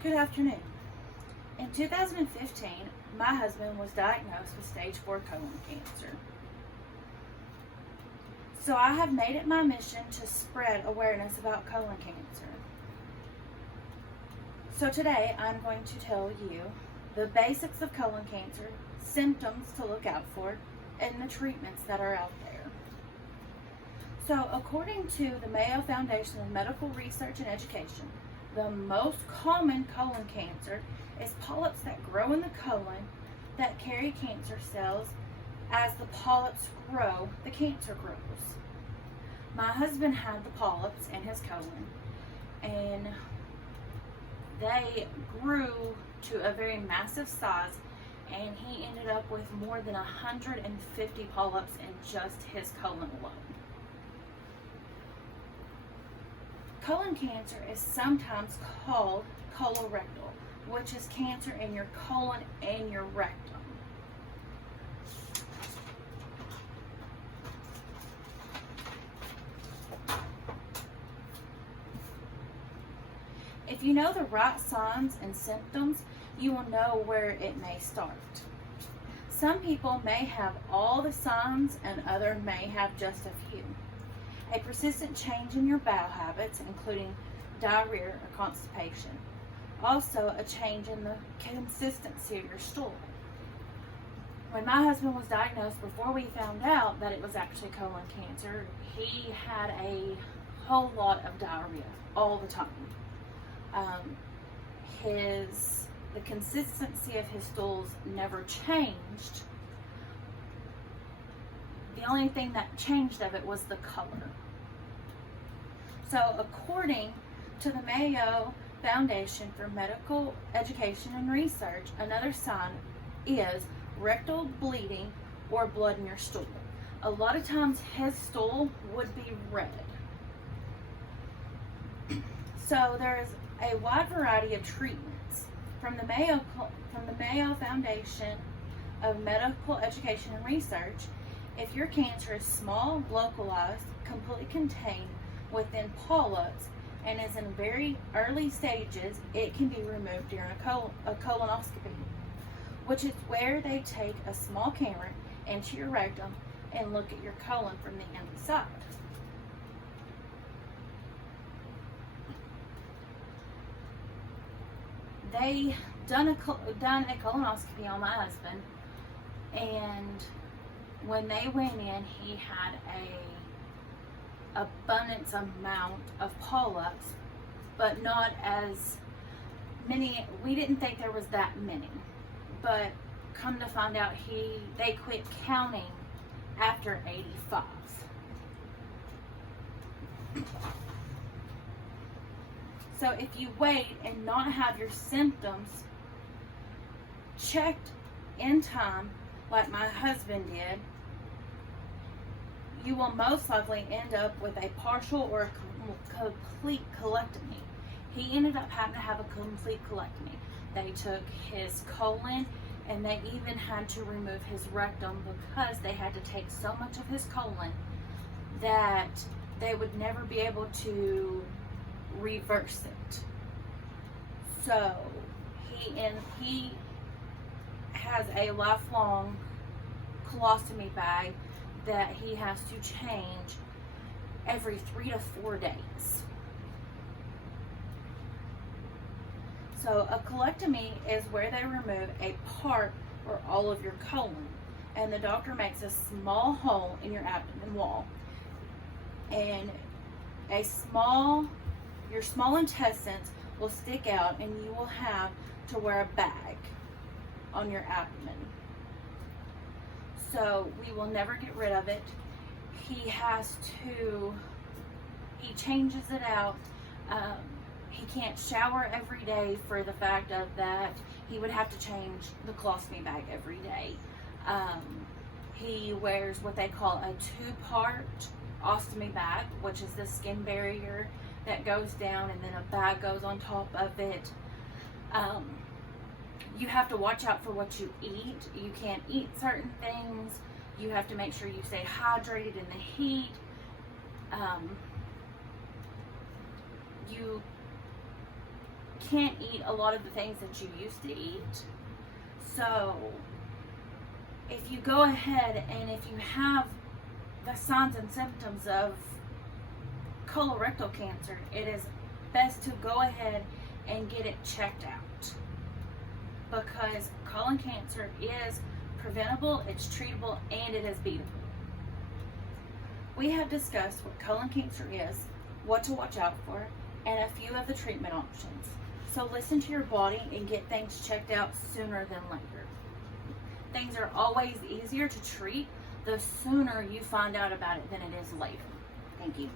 Good afternoon. In 2015, my husband was diagnosed with stage 4 colon cancer. So I have made it my mission to spread awareness about colon cancer. So today I'm going to tell you the basics of colon cancer, symptoms to look out for, and the treatments that are out there. So according to the Mayo Foundation of Medical Research and Education, the most common colon cancer is polyps that grow in the colon that carry cancer cells. As the polyps grow, the cancer grows. My husband had the polyps in his colon, and they grew to a very massive size, and he ended up with more than 150 polyps in just his colon alone. Colon cancer is sometimes called colorectal, which is cancer in your colon and your rectum. If you know the right signs and symptoms, you will know where it may start. Some people may have all the signs and others may have just a few. A persistent change in your bowel habits, including diarrhea or constipation. Also, a change in the consistency of your stool. When my husband was diagnosed, before we found out that it was actually colon cancer, he had a whole lot of diarrhea all the time. The consistency of his stools never changed. The only thing that changed of it was the color. So according to the Mayo Foundation for Medical Education and Research, another sign is rectal bleeding or blood in your stool. A lot of times his stool would be red. So there is a wide variety of treatments from the Mayo Foundation of Medical Education and Research. If your cancer is small, localized, completely contained within polyps, and is in very early stages, it can be removed during a colonoscopy, which is where they take a small camera into your rectum and look at your colon from the inside. They done a colonoscopy on my husband, and when they went in, he had a abundance amount of polyps, but not as many. We didn't think there was that many, but come to find out, they quit counting after 85. So if you wait and not have your symptoms checked in time, like my husband did, you will most likely end up with a partial or a complete colectomy. He ended up having to have a complete colectomy. They took his colon, and they even had to remove his rectum because they had to take so much of his colon that they would never be able to reverse it. So he has a lifelong colostomy bag that he has to change every 3 to 4 days. So a colectomy is where they remove a part or all of your colon, and the doctor makes a small hole in your abdomen wall, and your small intestines will stick out, and you will have to wear a bag on your abdomen. So we will never get rid of it. He changes it out. He can't shower every day for the fact of that. He would have to change the colostomy bag every day. He wears what they call a 2-part ostomy bag, which is the skin barrier that goes down, and then a bag goes on top of it. You have to watch out for what you eat. You can't eat certain things. You have to make sure you stay hydrated in the heat. You can't eat a lot of the things that you used to eat. So if you go ahead and if you have the signs and symptoms of colorectal cancer, it is best to go ahead and get it checked out, because colon cancer is preventable, it's treatable, and it is beatable. We have discussed what colon cancer is, what to watch out for, and a few of the treatment options. So listen to your body and get things checked out sooner than later. Things are always easier to treat the sooner you find out about it than it is later. Thank you.